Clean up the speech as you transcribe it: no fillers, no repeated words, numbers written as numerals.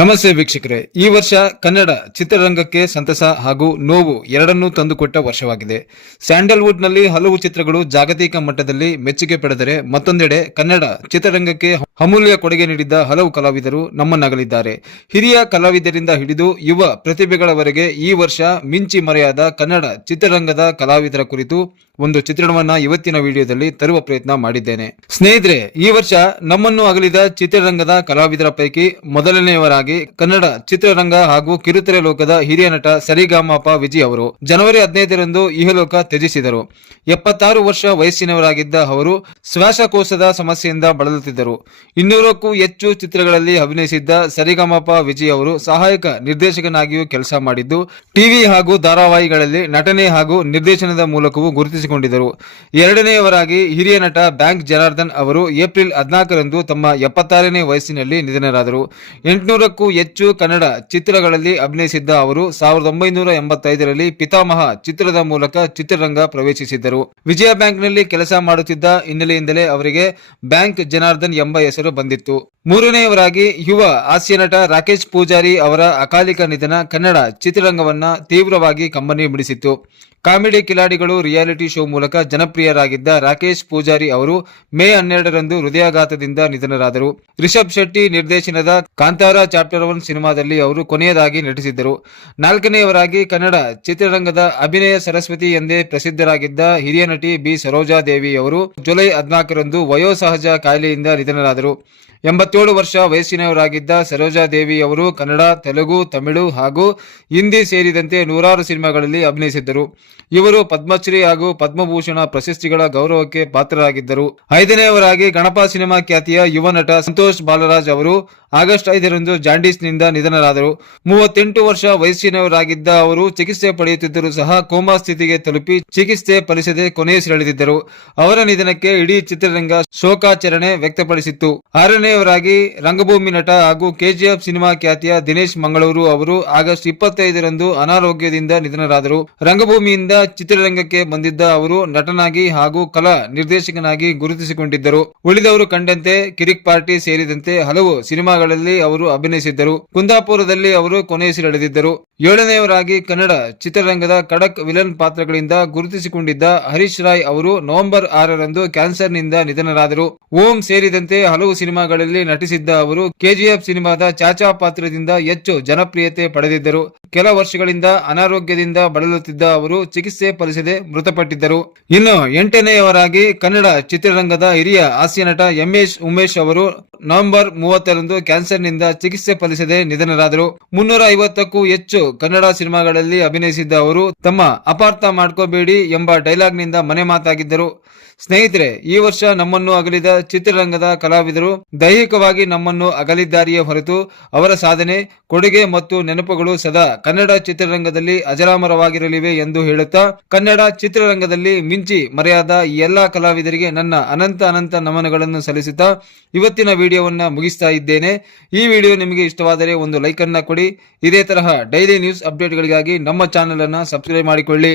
ನಮಸ್ತೆ ವೀಕ್ಷಕರೇ, ಈ ವರ್ಷ ಕನ್ನಡ ಚಿತ್ರರಂಗಕ್ಕೆ ಸಂತಸ ಹಾಗೂ ನೋವು ಎರಡನ್ನೂ ತಂದುಕೊಟ್ಟ ವರ್ಷವಾಗಿದೆ. ಸ್ಯಾಂಡಲ್ವುಡ್ನಲ್ಲಿ ಹಲವು ಚಿತ್ರಗಳು ಜಾಗತಿಕ ಮಟ್ಟದಲ್ಲಿ ಮೆಚ್ಚುಗೆ ಪಡೆದರೆ, ಮತ್ತೊಂದೆಡೆ ಕನ್ನಡ ಚಿತ್ರರಂಗಕ್ಕೆ ಅಮೂಲ್ಯ ಕೊಡುಗೆ ನೀಡಿದ್ದ ಹಲವು ಕಲಾವಿದರು ನಮ್ಮನ್ನಗಲಿದ್ದಾರೆ. ಹಿರಿಯ ಕಲಾವಿದರಿಂದ ಹಿಡಿದು ಯುವ ಪ್ರತಿಭೆಗಳವರೆಗೆ ಈ ವರ್ಷ ಮಿಂಚಿ ಮರೆಯಾದ ಕನ್ನಡ ಚಿತ್ರರಂಗದ ಕಲಾವಿದರ ಕುರಿತು ಒಂದು ಚಿತ್ರಣವನ್ನ ಇವತ್ತಿನ ವಿಡಿಯೋದಲ್ಲಿ ತರುವ ಪ್ರಯತ್ನ ಮಾಡಿದ್ದೇನೆ. ಸ್ನೇಹಿತರೆ, ಈ ವರ್ಷ ನಮ್ಮನ್ನು ಅಗಲಿದ ಚಿತ್ರರಂಗದ ಕಲಾವಿದರ ಪೈಕಿ ಮೊದಲನೆಯವರಾಗಿ ಕನ್ನಡ ಚಿತ್ರರಂಗ ಹಾಗೂ ಕಿರುತೆರೆ ಲೋಕದ ಹಿರಿಯ ನಟ ಸರಿಗಮಪ ವಿಜಯ್ ಅವರು ಜನವರಿ 15ರಂದು ಇಹಲೋಕ ತ್ಯಜಿಸಿದರು. 76 ವರ್ಷ ವಯಸ್ಸಿನವರಾಗಿದ್ದ ಅವರು ಶ್ವಾಸಕೋಶದ ಸಮಸ್ಯೆಯಿಂದ ಬಳಲುತ್ತಿದ್ದರು. 200ಕ್ಕೂ ಹೆಚ್ಚು ಚಿತ್ರಗಳಲ್ಲಿ ಅಭಿನಯಿಸಿದ್ದ ಸರಿಗಮಪ ವಿಜಯ್ ಅವರು ಸಹಾಯಕ ನಿರ್ದೇಶಕನಾಗಿಯೂ ಕೆಲಸ ಮಾಡಿದ್ದು, ಟಿವಿ ಹಾಗೂ ಧಾರಾವಾಹಿಗಳಲ್ಲಿ ನಟನೆ ಹಾಗೂ ನಿರ್ದೇಶನದ ಮೂಲಕವೂ ಗುರುತಿಸಿಕೊಂಡಿದ್ದರು. ಎರಡನೆಯವರಾಗಿ ಹಿರಿಯ ನಟ ಬ್ಯಾಂಕ್ ಜನಾರ್ದನ್ ಅವರು ಏಪ್ರಿಲ್ 14ರಂದು ತಮ್ಮ 76ನೇ ವಯಸ್ಸಿನಲ್ಲಿ ನಿಧನರಾದರು. 800ಕ್ಕೂ ಹೆಚ್ಚು ಕನ್ನಡ ಚಿತ್ರಗಳಲ್ಲಿ ಅಭಿನಯಿಸಿದ್ದ ಅವರು 1985ರಲ್ಲಿ ಪಿತಾಮಹ ಚಿತ್ರದ ಮೂಲಕ ಚಿತ್ರರಂಗ ಪ್ರವೇಶಿಸಿದ್ದರು. ವಿಜಯ ಬ್ಯಾಂಕ್ನಲ್ಲಿ ಕೆಲಸ ಮಾಡುತ್ತಿದ್ದ ಹಿನ್ನೆಲೆಯಿಂದಲೇ ಅವರಿಗೆ ಬ್ಯಾಂಕ್ ಜನಾರ್ದನ್ ಎಂಬ ಹೆಸರು ಬಂದಿತ್ತು. ಮೂರನೆಯವರಾಗಿ ಯುವ ಹಾಸ್ಯ ನಟ ರಾಕೇಶ್ ಪೂಜಾರಿ ಅವರ ಅಕಾಲಿಕ ನಿಧನ ಕನ್ನಡ ಚಿತ್ರರಂಗವನ್ನ ತೀವ್ರವಾಗಿ ಕಂಬನಿ ಮಿಡಿಸಿತ್ತು. ಕಾಮಿಡಿ ಕಿಲಾಡಿಗಳು ರಿಯಾಲಿಟಿ ಶೋ ಮೂಲಕ ಜನಪ್ರಿಯರಾಗಿದ್ದ ರಾಕೇಶ್ ಪೂಜಾರಿ ಅವರು ಮೇ 12ರಂದು ಹೃದಯಾಘಾತದಿಂದ ನಿಧನರಾದರು. ರಿಷಬ್ ಶೆಟ್ಟಿ ನಿರ್ದೇಶನದ ಕಾಂತಾರ ಚಾಪ್ಟರ್ 1 ಸಿನಿಮಾದಲ್ಲಿ ಅವರು ಕೊನೆಯದಾಗಿ ನಟಿಸಿದ್ದರು. ನಾಲ್ಕನೆಯವರಾಗಿ ಕನ್ನಡ ಚಿತ್ರರಂಗದ ಅಭಿನಯ ಸರಸ್ವತಿ ಎಂದೇ ಪ್ರಸಿದ್ಧರಾಗಿದ್ದ ಹಿರಿಯ ನಟಿ ಬಿ ಸರೋಜಾದೇವಿ ಅವರು ಜುಲೈ 14ರಂದು ವಯೋಸಹಜ ಕಾಯಿಲೆಯಿಂದ ನಿಧನರಾದರು. 87 ವರ್ಷ ವಯಸ್ಸಿನವರಾಗಿದ್ದ ಸರೋಜಾದೇವಿ ಅವರು ಕನ್ನಡ, ತೆಲುಗು, ತಮಿಳು ಹಾಗೂ ಹಿಂದಿ ಸೇರಿದಂತೆ ನೂರಾರು ಸಿನಿಮಾಗಳಲ್ಲಿ ಅಭಿನಯಿಸಿದ್ದರು. ಇವರು ಪದ್ಮಶ್ರೀ ಹಾಗೂ ಪದ್ಮಭೂಷಣ ಪ್ರಶಸ್ತಿಗಳ ಗೌರವಕ್ಕೆ ಪಾತ್ರರಾಗಿದ್ದರು. 5ನೇಯವರಾಗಿ ಗಣಪ ಸಿನಿಮಾ ಖ್ಯಾತಿಯ ಯುವ ನಟ ಸಂತೋಷ್ ಬಾಲರಾಜ್ ಅವರು ಆಗಸ್ಟ್ 5ರಂದು ಜಾಂಡೀಸ್ನಿಂದ ನಿಧನರಾದರು. 38 ವರ್ಷ ವಯಸ್ಸಿನವರಾಗಿದ್ದ ಅವರು ಚಿಕಿತ್ಸೆ ಪಡೆಯುತ್ತಿದ್ದರೂ ಸಹ ಕೋಮಾ ಸ್ಥಿತಿಗೆ ತಲುಪಿ ಚಿಕಿತ್ಸೆ ಫಲಿಸದೆ ಕೊನೆಯುಸಿರೆಳೆದಿದ್ದರು. ಅವರ ನಿಧನಕ್ಕೆ ಇಡೀ ಚಿತ್ರರಂಗ ಶೋಕಾಚರಣೆ ವ್ಯಕ್ತಪಡಿಸಿತ್ತು. 6ನೇಯವರಾಗಿ ರಂಗಭೂಮಿ ನಟ ಹಾಗೂ ಕೆಜಿಎಫ್ ಸಿನಿಮಾ ಖ್ಯಾತಿಯ ದಿನೇಶ್ ಮಂಗಳೂರು ಅವರು ಆಗಸ್ಟ್ 25ರಂದು ಅನಾರೋಗ್ಯದಿಂದ ನಿಧನರಾದರು. ರಂಗಭೂಮಿಯಿಂದ ಚಿತ್ರರಂಗಕ್ಕೆ ಬಂದಿದ್ದ ಅವರು ನಟನಾಗಿ ಹಾಗೂ ಕಲಾ ನಿರ್ದೇಶಕನಾಗಿ ಗುರುತಿಸಿಕೊಂಡಿದ್ದರು. ಉಳಿದವರು ಕಂಡಂತೆ ಕಿರಿಕ್ ಪಾರ್ಟಿ ಸೇರಿದಂತೆ ಹಲವು ಸಿನಿಮಾಗಳಲ್ಲಿ ಅವರು ಅಭಿನಯಿಸಿದ್ದರು. ಕುಂದಾಪುರದಲ್ಲಿ ಅವರು ಕೊನೆಯುಸಿರೆಳೆದಿದ್ದರು. 7ನೇಯವರಾಗಿ ಕನ್ನಡ ಚಿತ್ರರಂಗದ ಖಡಕ್ ವಿಲನ್ ಪಾತ್ರಗಳಿಂದ ಗುರುತಿಸಿಕೊಂಡಿದ್ದ ಹರೀಶ್ ರಾಯ್ ಅವರು ನವೆಂಬರ್ 6ರಂದು ಕ್ಯಾನ್ಸರ್ನಿಂದ ನಿಧನರಾದರು. ಓಂ ಸೇರಿದಂತೆ ಹಲವು ಸಿನಿಮಾಗಳಲ್ಲಿ ನಟಿಸಿದ್ದ ಅವರು ಕೆಜಿಎಫ್ ಸಿನಿಮಾದ ಚಾಚಾ ಪಾತ್ರದಿಂದ ಹೆಚ್ಚು ಜನಪ್ರಿಯತೆ ಪಡೆದಿದ್ದರು. ಕೆಲ ವರ್ಷಗಳಿಂದ ಅನಾರೋಗ್ಯದಿಂದ ಬಳಲುತ್ತಿದ್ದ ಅವರು ಚಿಕಿತ್ಸೆ ಫಲಿಸದೆ ಮೃತಪಟ್ಟಿದ್ದರು. ಇನ್ನು 8ನೇಯವರಾಗಿ ಕನ್ನಡ ಚಿತ್ರರಂಗದ ಹಿರಿಯ ಹಾಸ್ಯ ನಟ ಉಮೇಶ್ ಅವರು ನವೆಂಬರ್ 30ರಂದು ಕ್ಯಾನ್ಸರ್ನಿಂದ ಚಿಕಿತ್ಸೆ ಫಲಿಸದೆ ನಿಧನರಾದರು. 350ಕ್ಕೂ ಹೆಚ್ಚು ಕನ್ನಡ ಸಿನಿಮಾಗಳಲ್ಲಿ ಅಭಿನಯಿಸಿದ್ದ ಅವರು ತಮ್ಮ ಅಪಾರ್ಥ ಮಾಡ್ಕೋಬೇಡಿ ಎಂಬ ಡೈಲಾಗ್ನಿಂದ ಮನೆ ಮಾತಾಗಿದ್ದರು. ಸ್ನೇಹಿತರೆ, ಈ ವರ್ಷ ನಮ್ಮನ್ನು ಅಗಲಿದ ಚಿತ್ರರಂಗದ ಕಲಾವಿದರು ದೈಹಿಕವಾಗಿ ನಮ್ಮನ್ನು ಅಗಲಿದ್ದಾರೆಯೇ ಹೊರತು ಅವರ ಸಾಧನೆ, ಕೊಡುಗೆ ಮತ್ತು ನೆನಪುಗಳು ಸದಾ ಕನ್ನಡ ಚಿತ್ರರಂಗದಲ್ಲಿ ಅಜರಾಮರವಾಗಿರಲಿವೆ ಎಂದು ಹೇಳುತ್ತಾ, ಕನ್ನಡ ಚಿತ್ರರಂಗದಲ್ಲಿ ಮಿಂಚಿ ಮರೆಯಾದ ಈ ಎಲ್ಲಾ ಕಲಾವಿದರಿಗೆ ನನ್ನ ಅನಂತ ನಮನಗಳನ್ನು ಸಲ್ಲಿಸುತ್ತಾ ಇವತ್ತಿನ ವಿಡಿಯೋವನ್ನ ಮುಗಿಸ್ತಾ ಇದ್ದೇನೆ. ಈ ವಿಡಿಯೋ ನಿಮಗೆ ಇಷ್ಟವಾದರೆ ಒಂದು ಲೈಕ್ ಅನ್ನ ಕೊಡಿ. ಇದೇ ತರಹ ಡೈಲಿ ನ್ಯೂಸ್ ಅಪ್ಡೇಟ್ಗಳಿಗಾಗಿ ನಮ್ಮ ಚಾನೆಲ್ ಅನ್ನ ಸಬ್ಸ್ಕ್ರೈಬ್ ಮಾಡಿಕೊಳ್ಳಿ.